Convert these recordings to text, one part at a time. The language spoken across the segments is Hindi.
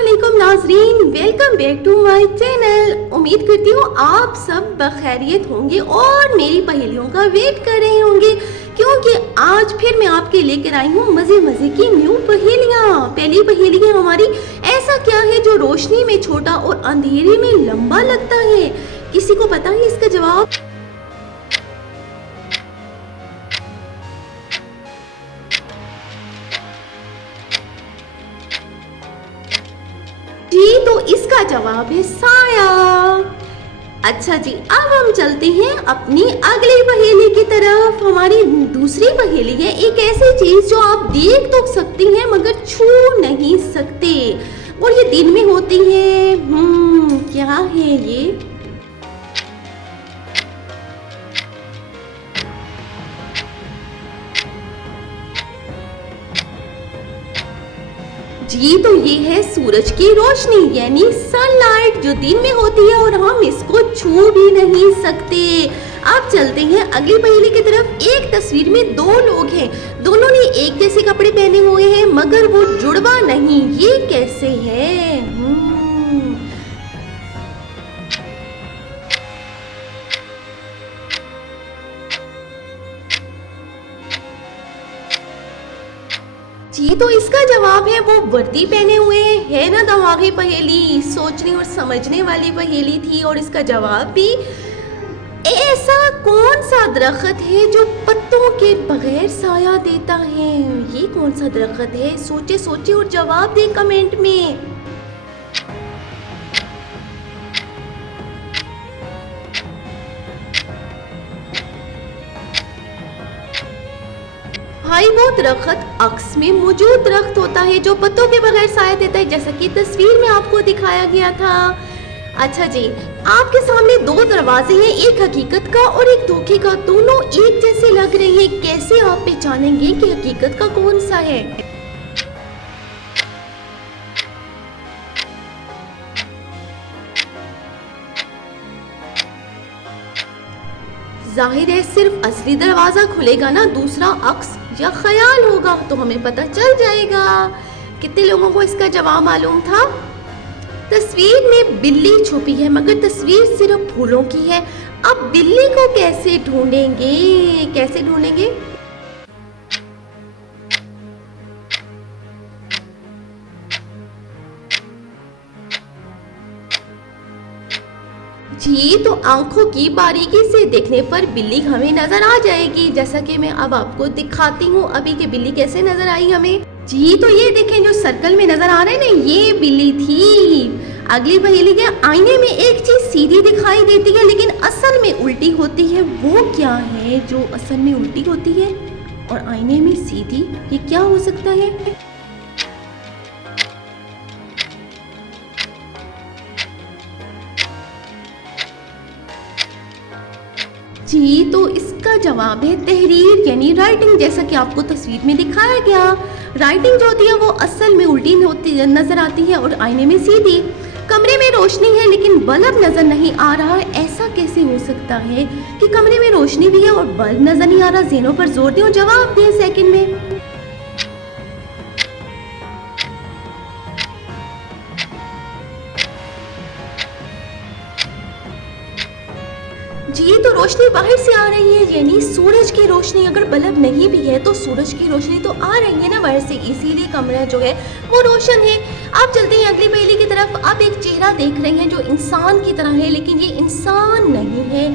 अस्सलामुअलैकुम नाजरीन, welcome back to my channel. उम्मीद करती हूँ आप सब बखैरियत होंगे और मेरी पहेलियों का वेट कर रहे होंगे, क्योंकि आज फिर मैं आपके लेकर आई हूँ मजे मजे की न्यू पहेलियाँ। पहली पहेली है हमारी, ऐसा क्या है जो रोशनी में छोटा और अंधेरे में लंबा लगता है? किसी को पता है इसका जवाब? जी, तो इसका जवाब है साया। अच्छा जी, अब हम चलते हैं अपनी अगली पहेली की तरफ। हमारी दूसरी पहेली है, एक ऐसी चीज जो आप देख तो सकती हैं मगर छू नहीं सकते, और ये दिन में होती है। क्या है ये? जी, तो ये है सूरज की रोशनी यानी सनलाइट, जो दिन में होती है और हम इसको छू भी नहीं सकते। अब चलते हैं अगली पहेली की तरफ। एक तस्वीर में दो लोग हैं, दोनों ने एक जैसे कपड़े पहने हुए हैं मगर वो जुड़वा नहीं, ये कैसे है? जी, तो इसका जवाब है वो वर्दी पहने हुए है ना। दमागी पहेली, सोचने और समझने वाली पहेली थी। और इसका जवाब भी, ऐसा कौन सा दरख्त है जो पत्तों के बगैर साया देता है? ये कौन सा दरख्त है? सोचे सोचे और जवाब दें कमेंट में। भाई, वो दरख्त अक्स में मौजूद दरख्त होता है जो पत्तों के बगैर साया देता है, जैसा कि तस्वीर में आपको दिखाया गया था। अच्छा जी, आपके सामने दो दरवाजे हैं, एक हकीकत का और एक धोखे का। दोनों एक जैसे लग रहे हैं, कैसे आप पहचानेंगे कि हकीकत का कौन सा है? जाहिर है सिर्फ असली दरवाजा खुलेगा ना, दूसरा अक्स या ख्याल होगा तो हमें पता चल जाएगा। कितने लोगों को इसका जवाब मालूम था? तस्वीर में बिल्ली छुपी है मगर तस्वीर सिर्फ फूलों की है। अब बिल्ली को कैसे ढूंढेंगे? कैसे ढूंढेंगे? जी, तो आंखों की बारीकी से देखने पर बिल्ली हमें नजर आ जाएगी, जैसा कि मैं अब आपको दिखाती हूँ अभी कि बिल्ली कैसे नजर आई हमें। जी, तो ये देखें जो सर्कल में नजर आ रहे हैं ना, ये बिल्ली थी। अगली पहेली है, आईने में एक चीज सीधी दिखाई देती है लेकिन असल में उल्टी होती है। वो क्या है जो असल में उल्टी होती है और आईने में सीधी? ये क्या हो सकता है? जी, तो इसका जवाब है तहरीर यानी राइटिंग, जैसा कि आपको तस्वीर में दिखाया गया। राइटिंग जो होती है वो असल में उल्टी होती नजर आती है और आईने में सीधी। कमरे में रोशनी है लेकिन बल्ब नजर नहीं आ रहा है, ऐसा कैसे हो सकता है कि कमरे में रोशनी भी है और बल्ब नजर नहीं आ रहा? ज़हनों पर जोर दें और जवाब दें सेकंड में। जी, तो रोशनी बाहर से आ रही है यानी सूरज की रोशनी। अगर बल्ब नहीं भी है तो सूरज की रोशनी तो आ रही है ना बाहर से, इसीलिए कमरा जो है वो रोशन है। अब चलते हैं अगली पहेली की तरफ। अब एक चेहरा देख रहे हैं जो इंसान की तरह है लेकिन ये इंसान नहीं है।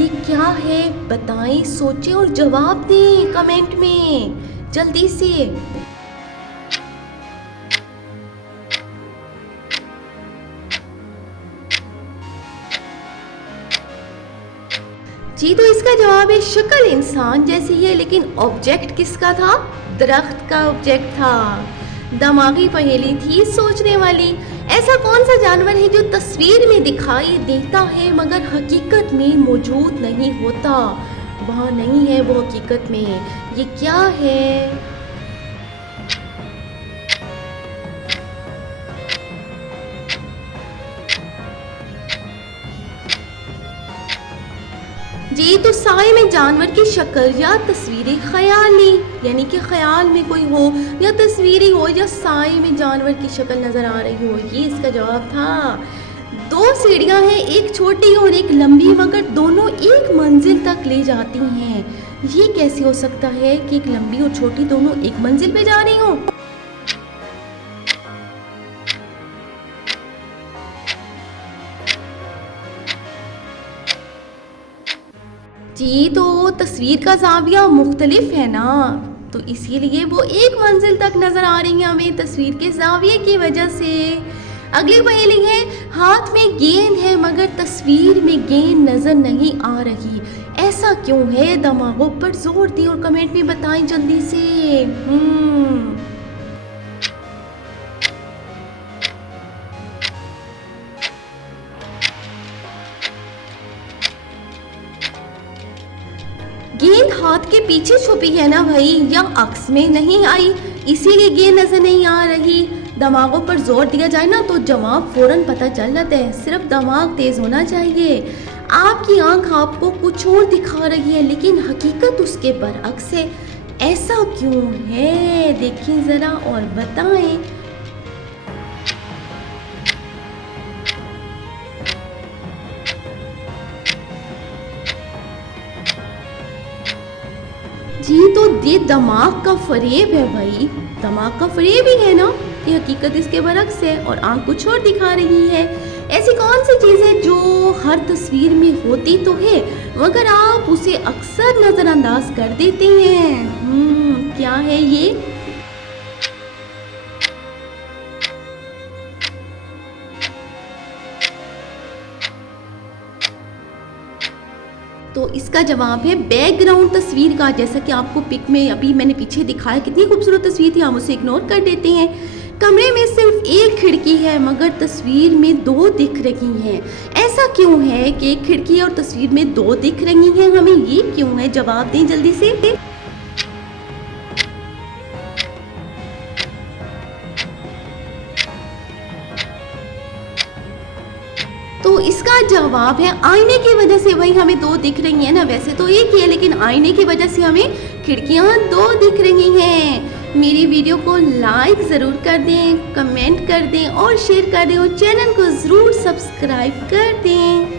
ये क्या है बताएं, सोचें और जवाब दें कमेंट में जल्दी से। जी, तो इसका जवाब है शक्ल इंसान जैसी है लेकिन ऑब्जेक्ट किसका था? दरख्त का ऑब्जेक्ट था। दिमागी पहेली थी, सोचने वाली। ऐसा कौन सा जानवर है जो तस्वीर में दिखाई देता है मगर हकीकत में मौजूद नहीं होता? वहाँ नहीं है वो हकीकत में। ये क्या है? जी तो साए में जानवर की शक्ल या तस्वीरी ख्याली, यानी कि ख्याल में कोई हो या तस्वीरी हो या साए में जानवर की शक्ल नजर आ रही हो, ये इसका जवाब था। दो सीढ़ियां हैं, एक छोटी और एक लंबी, मगर दोनों एक मंजिल तक ले जाती हैं। ये कैसे हो सकता है कि एक लंबी और छोटी दोनों एक मंजिल पे जा रही हो? जी तो तस्वीर का ज़ाविया मुख्तलिफ है ना, तो इसीलिए वो एक मंजिल तक नज़र आ रही है हमें तस्वीर के ज़ाविये की वजह से। अगली पहेली है, हाथ में गेंद है मगर तस्वीर में गेंद नज़र नहीं आ रही, ऐसा क्यों है? दिमागों पर जोर दी और कमेंट में बताएं जल्दी से। गेंद हाथ के पीछे छुपी है ना भाई, या अक्स में नहीं आई इसीलिए गेंद नजर नहीं आ रही। दिमागों पर जोर दिया जाए ना तो जवाब फौरन पता चल जाता है, सिर्फ दिमाग तेज होना चाहिए। आपकी आंख आपको कुछ और दिखा रही है लेकिन हकीकत उसके बरअक्स है, ऐसा क्यों है? देखिए जरा और बताएं। जी तो ये दिमाग का फरेब है भाई, दिमाग का फरेब ही है ना कि हकीकत इसके बरक्स है और आंख कुछ और दिखा रही है। ऐसी कौन सी चीज़ है जो हर तस्वीर में होती तो है मगर आप उसे अक्सर नज़रअंदाज कर देते हैं? क्या है ये? तो इसका जवाब है बैकग्राउंड तस्वीर का। जैसा कि आपको पिक में अभी मैंने पीछे दिखाया, कितनी खूबसूरत तस्वीर थी, हम उसे इग्नोर कर देते हैं। कमरे में सिर्फ एक खिड़की है मगर तस्वीर में दो दिख रही हैं, ऐसा क्यों है कि एक खिड़की और तस्वीर में दो दिख रही हैं? हमें ये क्यों है? जवाब दें जल्दी से। तो इसका जवाब है आईने की वजह से। भाई हमें दो दिख रही है ना, वैसे तो एक ही है लेकिन आईने की वजह से हमें खिड़कियां दो दिख रही हैं। मेरी वीडियो को लाइक ज़रूर कर दें, कमेंट कर दें और शेयर कर दें और चैनल को ज़रूर सब्सक्राइब कर दें।